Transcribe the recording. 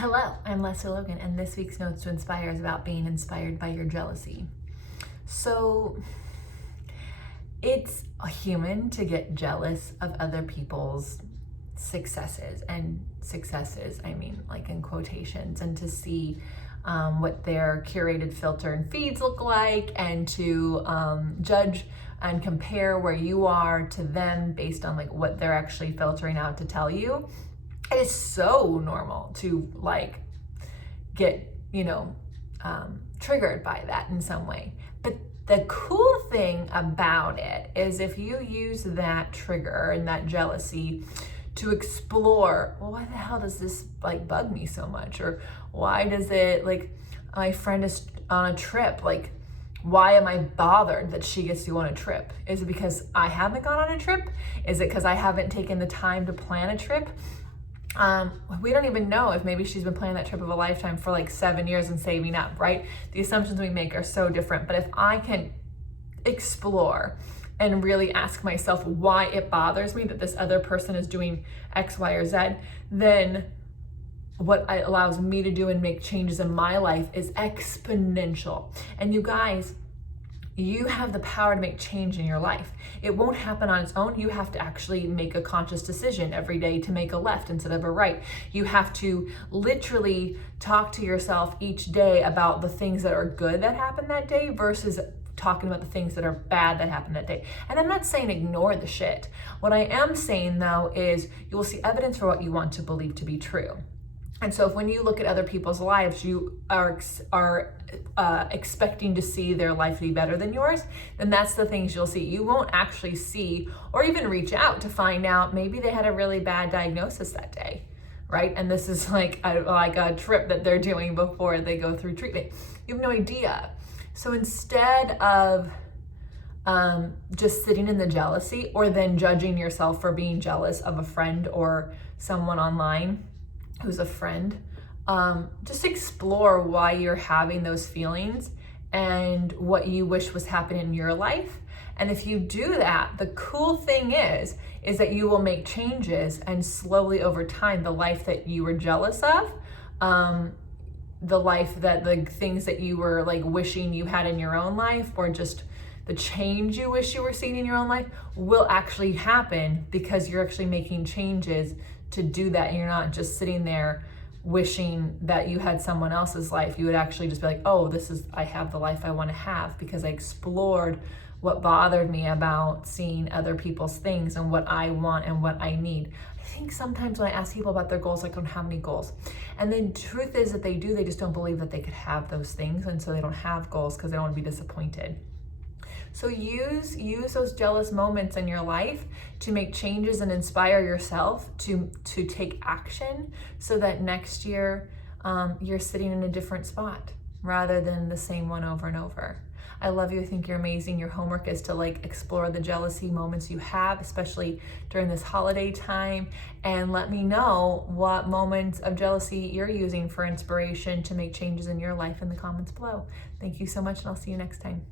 Hello, I'm Leslie Logan, and this week's Notes to Inspire is about being inspired by your jealousy. So, it's human to get jealous of other people's successes, and successes, I mean like in quotations, and to see what their curated filter and feeds look like, and to judge and compare where you are to them based on like what they're actually filtering out to tell you. It is so normal to like get, triggered by that in some way. But the cool thing about it is if you use that trigger and that jealousy to explore, well, why the hell does this like bug me so much? Or why does it, like, my friend is on a trip, like, why am I bothered that she gets to go on a trip? Is it because I haven't gone on a trip? Is it because I haven't taken the time to plan a trip? We don't even know if maybe she's been planning that trip of a lifetime for like 7 years and saving up, right? The assumptions we make are so different. But if I can explore and really ask myself why it bothers me that this other person is doing X, Y, or Z, then what it allows me to do and make changes in my life is exponential. And you guys, you have the power to make change in your life. It won't happen on its own. You have to actually make a conscious decision every day to make a left instead of a right. You have to literally talk to yourself each day about the things that are good that happened that day versus talking about the things that are bad that happened that day. And I'm not saying ignore the shit. What I am saying though is you will see evidence for what you want to believe to be true. And so if when you look at other people's lives, you are expecting to see their life to be better than yours, then that's the things you'll see. You won't actually see or even reach out to find out maybe they had a really bad diagnosis that day, right? And this is like a trip that they're doing before they go through treatment. You have no idea. So instead of just sitting in the jealousy or then judging yourself for being jealous of a friend or someone online who's a friend, just explore why you're having those feelings and what you wish was happening in your life. And if you do that, the cool thing is that you will make changes, and slowly over time, the life that you were jealous of, the things that you were like wishing you had in your own life, or just the change you wish you were seeing in your own life, will actually happen because you're actually making changes to do that. And you're not just sitting there wishing that you had someone else's life. You would actually just be like, oh, I have the life I want to have because I explored what bothered me about seeing other people's things and what I want and what I need. I think sometimes when I ask people about their goals, I don't have any goals. And the truth is that they do, they just don't believe that they could have those things. And so they don't have goals because they don't want to be disappointed. So use those jealous moments in your life to make changes and inspire yourself to take action, so that next year you're sitting in a different spot rather than the same one over and over. I love you. I think you're amazing. Your homework is to like explore the jealousy moments you have, especially during this holiday time, and let me know what moments of jealousy you're using for inspiration to make changes in your life in the comments below. Thank you so much, and I'll see you next time.